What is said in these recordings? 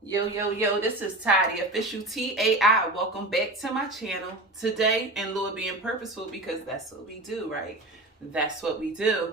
Yo, this is Ty, the official TAI. Welcome back to my channel. Today, in lieu of being purposeful, because that's what we do, right? That's what we do.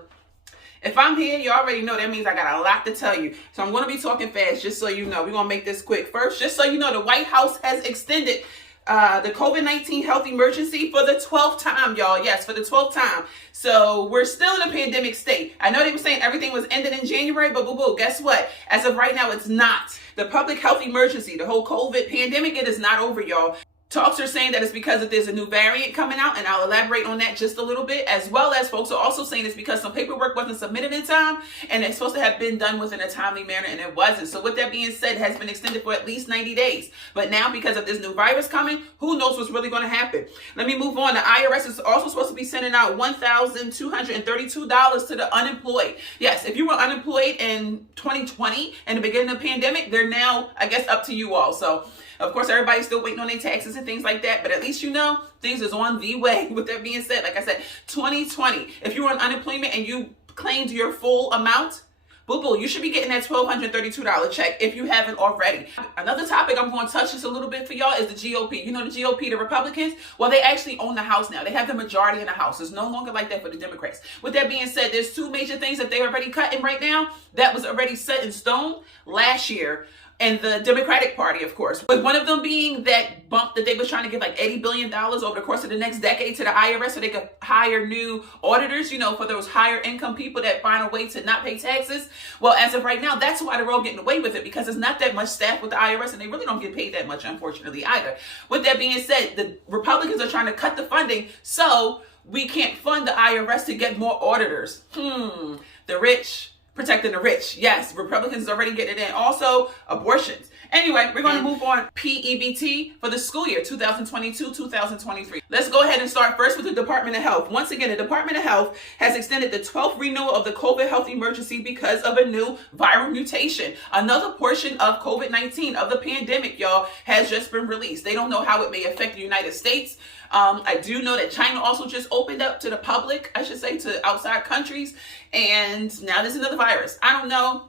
If I'm here, you already know that means I got a lot to tell you. So I'm going to be talking fast, just so you know. We're going to make this quick. First, just so you know, the White House has extended the COVID-19 health emergency for the 12th time, y'all. Yes, for the 12th time. So we're still in a pandemic state. I know they were saying everything was ended in January, but guess what? As of right now, it's not. The public health emergency, the whole COVID pandemic, it is not over, y'all. Talks are saying that it's because that there's a new variant coming out, and I'll elaborate on that just a little bit, as well as folks are also saying it's because some paperwork wasn't submitted in time, and it's supposed to have been done within a timely manner, and it wasn't. So with that being said, it has been extended for at least 90 days. But now, because of this new virus coming, who knows what's really going to happen? Let me move on. The IRS is also supposed to be sending out $1,232 to the unemployed. Yes, if you were unemployed in 2020 and the beginning of the pandemic, they're now, I guess, up to you all. So of course, everybody's still waiting on their taxes and things like that, but at least you know things is on the way. With that being said, like I said, 2020, if you were on unemployment and you claimed your full amount, you should be getting that $1,232 check if you haven't already. Another topic I'm going to touch just a little bit for y'all is the GOP. You know the GOP, the Republicans? Well, they actually own the House now. They have the majority in the House. It's no longer like that for the Democrats. With that being said, there's two major things that they're already cutting right now that was already set in stone last year. And the Democratic Party, of course, with one of them being that bump that they was trying to give like $80 billion over the course of the next decade to the IRS so they could hire new auditors, for those higher income people that find a way to not pay taxes. Well, as of right now, that's why they're all getting away with it, because there's not that much staff with the IRS and they really don't get paid that much, unfortunately, either. With that being said, the Republicans are trying to cut the funding so we can't fund the IRS to get more auditors. The rich protecting the rich. Yes, Republicans already getting it in. Also, abortions. Anyway, we're going to move on. PEBT for the school year 2022-2023. Let's go ahead and start first with the Department of Health. Once again, the Department of Health has extended the 12th renewal of the COVID health emergency because of a new viral mutation. Another portion of COVID-19, of the pandemic, y'all, has just been released. They don't know how it may affect the United States. I do know that China also just opened up to the public, I should say, to outside countries. And now there's another virus. I don't know.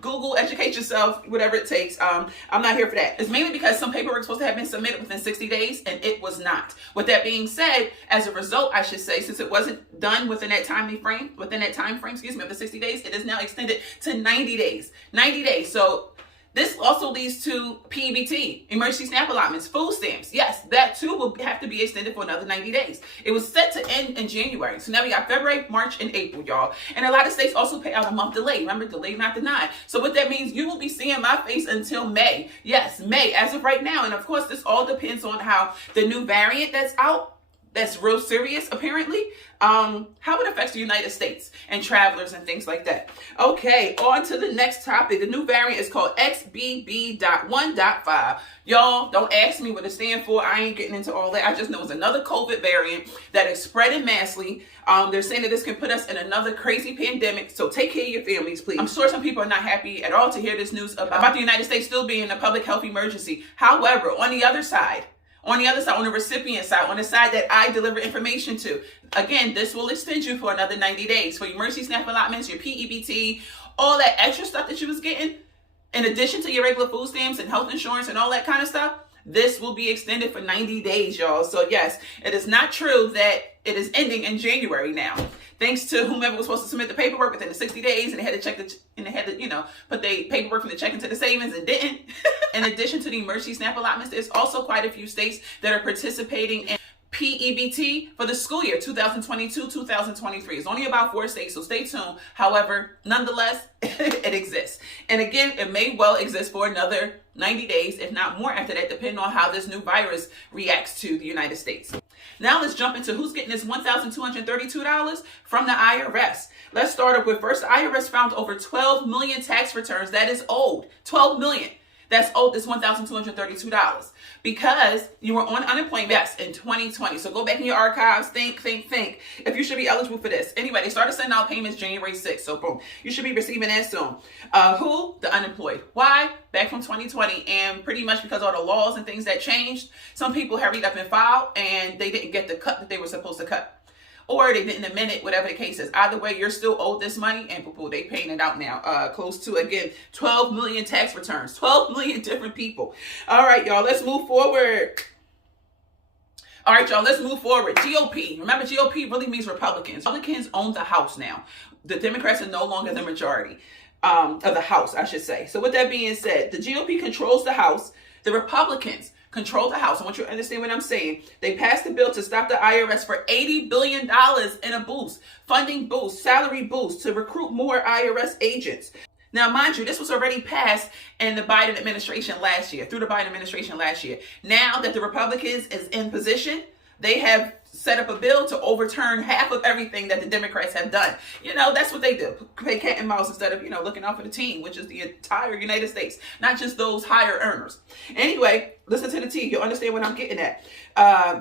Google, educate yourself, whatever it takes. I'm not here for that. It's mainly because some paperwork is supposed to have been submitted within 60 days and it was not. With that being said, as a result, I should say, since it wasn't done within that time frame, of the 60 days, it is now extended to 90 days. 90 days. So this also leads to PEBT, emergency SNAP allotments, food stamps. Yes, that too will have to be extended for another 90 days. It was set to end in January. So now we got February, March, and April, y'all. And a lot of states also pay out a month delay. Remember, delayed, not denied. So what that means, you will be seeing my face until May. Yes, May, as of right now. And of course, this all depends on how the new variant that's out, that's real serious, apparently, how it affects the United States and travelers and things like that. Okay, on to the next topic. The new variant is called XBB.1.5. Y'all, don't ask me what it stands for. I ain't getting into all that. I just know it's another COVID variant that is spreading massively. They're saying that this can put us in another crazy pandemic. So take care of your families, please. I'm sure some people are not happy at all to hear this news about the United States still being in a public health emergency. However, on the other side, on the recipient side, on the side that I deliver information to, again, this will extend you for another 90 days for your emergency SNAP allotments, your PEBT, all that extra stuff that you was getting, in addition to your regular food stamps and health insurance and all that kind of stuff. This will be extended for 90 days, y'all. So yes, it is not true that it is ending in January now. Thanks to whomever was supposed to submit the paperwork within the 60 days, and they had to check put the paperwork from the check into the savings and didn't. In addition to the emergency SNAP allotments, there's also quite a few states that are participating in PEBT for the school year 2022-2023. It's only about 4 states, so stay tuned. However, nonetheless, it exists. And again, it may well exist for another 90 days, if not more after that, depending on how this new virus reacts to the United States. Now let's jump into who's getting this $1,232 from the IRS. Let's start up with first, the IRS found over 12 million tax returns that is owed. 12 million. That's owed this $1,232 because you were on unemployment, yes, in 2020. So go back in your archives, think if you should be eligible for this. Anyway, they started sending out payments January 6th. So boom, you should be receiving that soon. Who? The unemployed. Why? Back from 2020. And pretty much because all the laws and things that changed, some people hurried up and filed and they didn't get the cut that they were supposed to cut. or they didn't amend it, whatever the case is. Either way, you're still owed this money, and they paying it out now. Close to, again, 12 million tax returns, 12 million different people. All right, y'all, let's move forward. All right, y'all, let's move forward. GOP. Remember, GOP really means Republicans. Republicans own the House now. The Democrats are no longer the majority of the House, I should say. So with that being said, the GOP controls the House. The Republicans control the House. I want you to understand what I'm saying. They passed a bill to stop the IRS for $80 billion in a boost, funding boost, salary boost to recruit more IRS agents. Now, mind you, this was already passed in the Biden administration last year, through the Biden administration last year. Now that the Republicans is in position, they have set up a bill to overturn half of everything that the Democrats have done. You know, that's what they do. Play cat and mouse instead of, looking out for the team, which is the entire United States, not just those higher earners. Anyway, listen to the T. You'll understand what I'm getting at,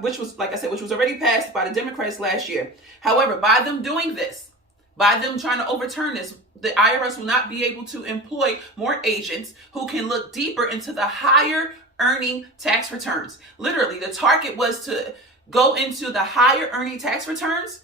which was, like I said, which was already passed by the Democrats last year. However, by them doing this, by them trying to overturn this, the IRS will not be able to employ more agents who can look deeper into the higher earning tax returns. Literally, the target was to go into the higher earning tax returns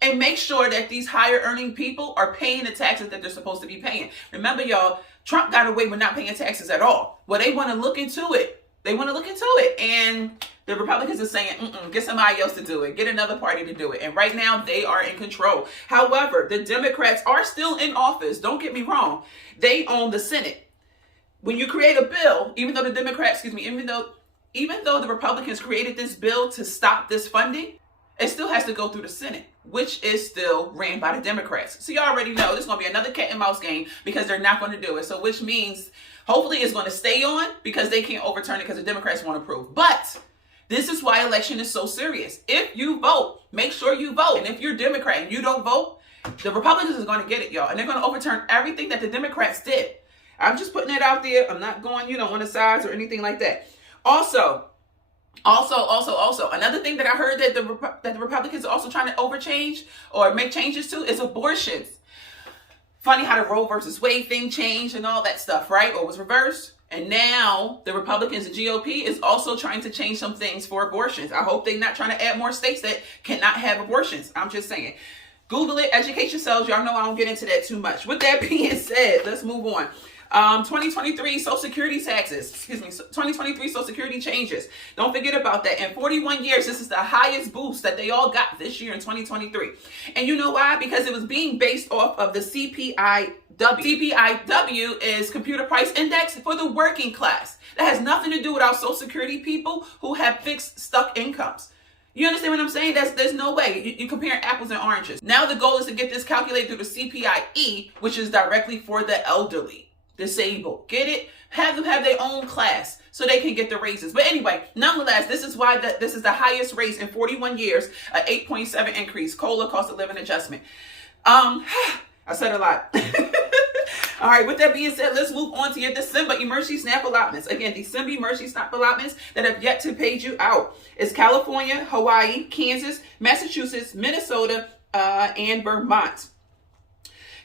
and make sure that these higher earning people are paying the taxes that they're supposed to be paying. Remember, y'all, Trump got away with not paying taxes at all. Well, they want to look into it. And the Republicans are saying, get somebody else to do it. Get another party to do it. And right now, they are in control. However, the Democrats are still in office. Don't get me wrong. They own the Senate. When you create a bill, even though the Republicans created this bill to stop this funding, it still has to go through the Senate, which is still ran by the Democrats. So you already know there's going to be another cat and mouse game because they're not going to do it. So which means hopefully it's going to stay on because they can't overturn it because the Democrats won't approve. But this is why election is so serious. If you vote, make sure you vote. And if you're Democrat and you don't vote, the Republicans are going to get it, y'all. And they're going to overturn everything that the Democrats did. I'm just putting it out there. I'm not going, on the sides or anything like that. Also, another thing that I heard that the Republicans are also trying to overchange or make changes to is abortions. Funny how the Roe versus Wade thing changed and all that stuff, right? Or was reversed. And now the Republicans and GOP is also trying to change some things for abortions. I hope they're not trying to add more states that cannot have abortions. I'm just saying. Google it, educate yourselves. Y'all know I don't get into that too much. With that being said, let's move on. 2023 Social Security taxes, 2023 Social Security changes. Don't forget about that. In 41 years, this is the highest boost that they all got this year in 2023. And you know why? Because it was being based off of the CPIW. CPIW is Computer Price Index for the working class. That has nothing to do with our Social Security people who have fixed stuck incomes. You understand what I'm saying? There's no way. You compare apples and oranges. Now the goal is to get this calculated through the CPIE, which is directly for the elderly. Disabled. Get it? Have them have their own class so they can get the raises. But anyway, nonetheless, this is why this is the highest raise in 41 years, an 8.7 increase. COLA, cost of living adjustment. I said a lot. All right, with that being said, let's move on to your December emergency SNAP allotments. Again, December emergency SNAP allotments that have yet to pay you out is California, Hawaii, Kansas, Massachusetts, Minnesota, and Vermont.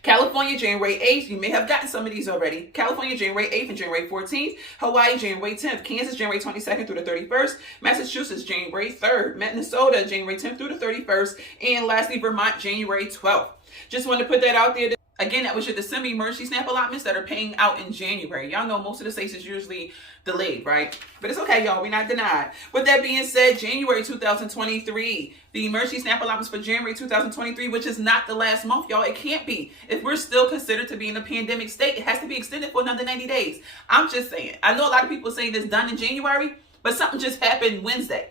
California, January 8th. You may have gotten some of these already. California, January 8th and January 14th. Hawaii, January 10th. Kansas, January 22nd through the 31st. Massachusetts, January 3rd. Minnesota, January 10th through the 31st. And lastly, Vermont, January 12th. Just wanted to put that out there. Again, that was your December emergency SNAP allotments that are paying out in January. Y'all know most of the states is usually delayed, right? But it's okay, y'all. We're not denied. With that being said, January 2023, the emergency SNAP allotments for January 2023, which is not the last month, y'all. It can't be. If we're still considered to be in a pandemic state, it has to be extended for another 90 days. I'm just saying. I know a lot of people saying it's done in January, but something just happened Wednesday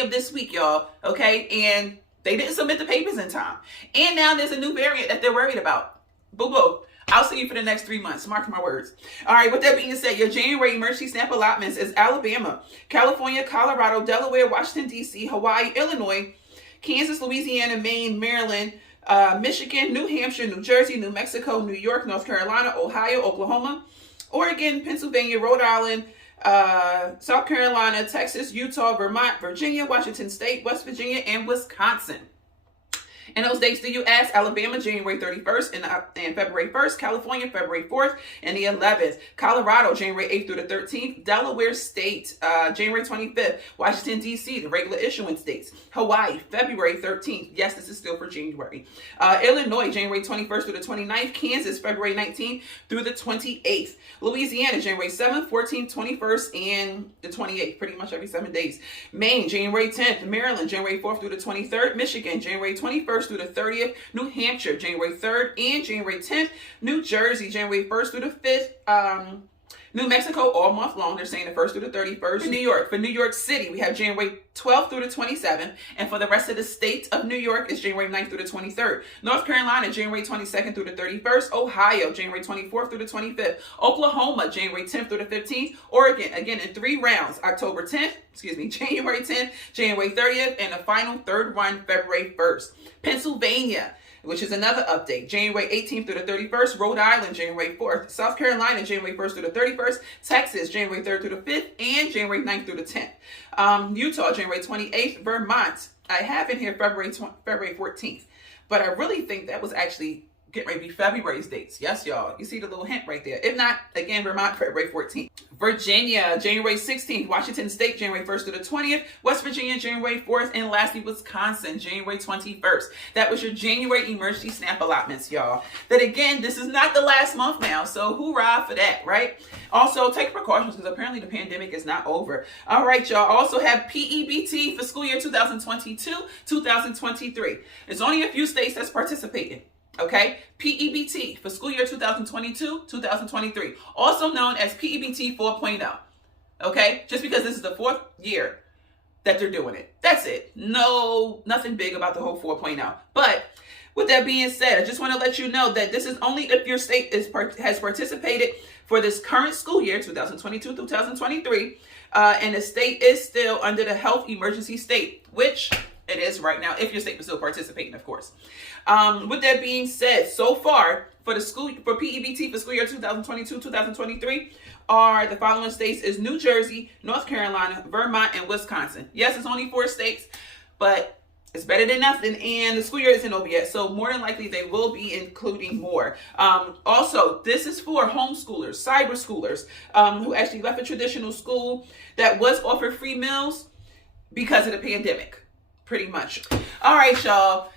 of this week, y'all. Okay? And they didn't submit the papers in time. And now there's a new variant that they're worried about. Boo-boo. I'll see you for the next 3 months. Mark my words. All right, with that being said, your January emergency SNAP allotments is Alabama, California, Colorado, Delaware, Washington, D.C., Hawaii, Illinois, Kansas, Louisiana, Maine, Maryland, Michigan, New Hampshire, New Jersey, New Mexico, New York, North Carolina, Ohio, Oklahoma, Oregon, Pennsylvania, Rhode Island, South Carolina, Texas, Utah, Vermont, Virginia, Washington State, West Virginia, and Wisconsin. In those dates, the U.S., Alabama, January 31st and February 1st, California, February 4th and the 11th, Colorado, January 8th through the 13th, Delaware State, January 25th, Washington, D.C., the regular issuance dates, Hawaii, February 13th. Yes, this is still for January. Illinois, January 21st through the 29th, Kansas, February 19th through the 28th, Louisiana, January 7th, 14th, 21st, and the 28th, pretty much every 7 days. Maine, January 10th, Maryland, January 4th through the 23rd, Michigan, January 21st through the 30th, New Hampshire, January 3rd and January 10th, New Jersey, January 1st through the 5th, New Mexico all month long. They're saying the 1st through the 31st. For New York City, we have January 12th through the 27th. And for the rest of the state of New York, it's January 9th through the 23rd. North Carolina, January 22nd through the 31st. Ohio, January 24th through the 25th. Oklahoma, January 10th through the 15th. Oregon, again, in 3 rounds, January 10th, January 30th, and the final third run, February 1st. Pennsylvania, which is another update, January 18th through the 31st, Rhode Island, January 4th, South Carolina, January 1st through the 31st, Texas, January 3rd through the 5th, and January 9th through the 10th. Utah, January 28th, Vermont, I have in here February 14th, but I really think that was actually getting ready to be February's dates. Yes, y'all. You see the little hint right there. If not, again, Vermont, February 14th. Virginia, January 16th. Washington State, January 1st through the 20th. West Virginia, January 4th. And lastly, Wisconsin, January 21st. That was your January emergency SNAP allotments, y'all. That again, this is not the last month now. So hoorah for that, right? Also, take precautions because apparently the pandemic is not over. All right, y'all. Also have PEBT for school year 2022-2023. It's only a few states that's participating. Okay, PEBT for school year 2022-2023, also known as PEBT 4.0. Okay, just because this is the 4th year that they're doing it. That's it. No, nothing big about the whole 4.0. But with that being said, I just want to let you know that this is only if your state has participated for this current school year, 2022-2023, and the state is still under the health emergency state, which it is right now, if your state is still participating, of course. With that being said, so far for PEBT for school year 2022-2023 are the following states is New Jersey, North Carolina, Vermont, and Wisconsin. Yes, it's only 4 states, but it's better than nothing, and the school year isn't over yet, so more than likely they will be including more. Also, this is for homeschoolers, cyber schoolers, who actually left a traditional school that was offered free meals because of the pandemic. Pretty much. All right, y'all.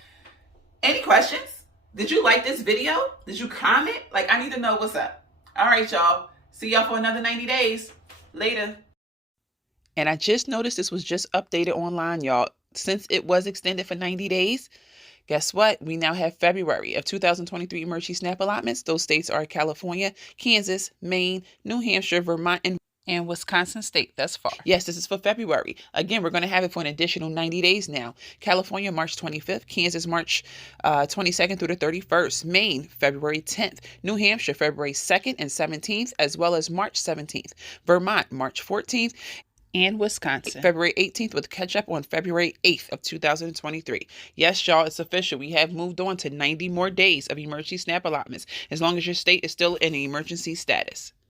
Any questions? Did you like this video? Did you comment? Like, I need to know what's up. All right, y'all. See y'all for another 90 days. Later. And I just noticed this was just updated online, y'all. Since it was extended for 90 days, guess what? We now have February of 2023 emergency SNAP allotments. Those states are California, Kansas, Maine, New Hampshire, Vermont, and Wisconsin State thus far. Yes, this is for February. Again, we're going to have it for an additional 90 days now. California, March 25th. Kansas, March 22nd through the 31st. Maine, February 10th. New Hampshire, February 2nd and 17th, as well as March 17th. Vermont, March 14th. And Wisconsin, February 18th, with catch up on February 8th of 2023. Yes, y'all, it's official. We have moved on to 90 more days of emergency SNAP allotments, as long as your state is still in an emergency status.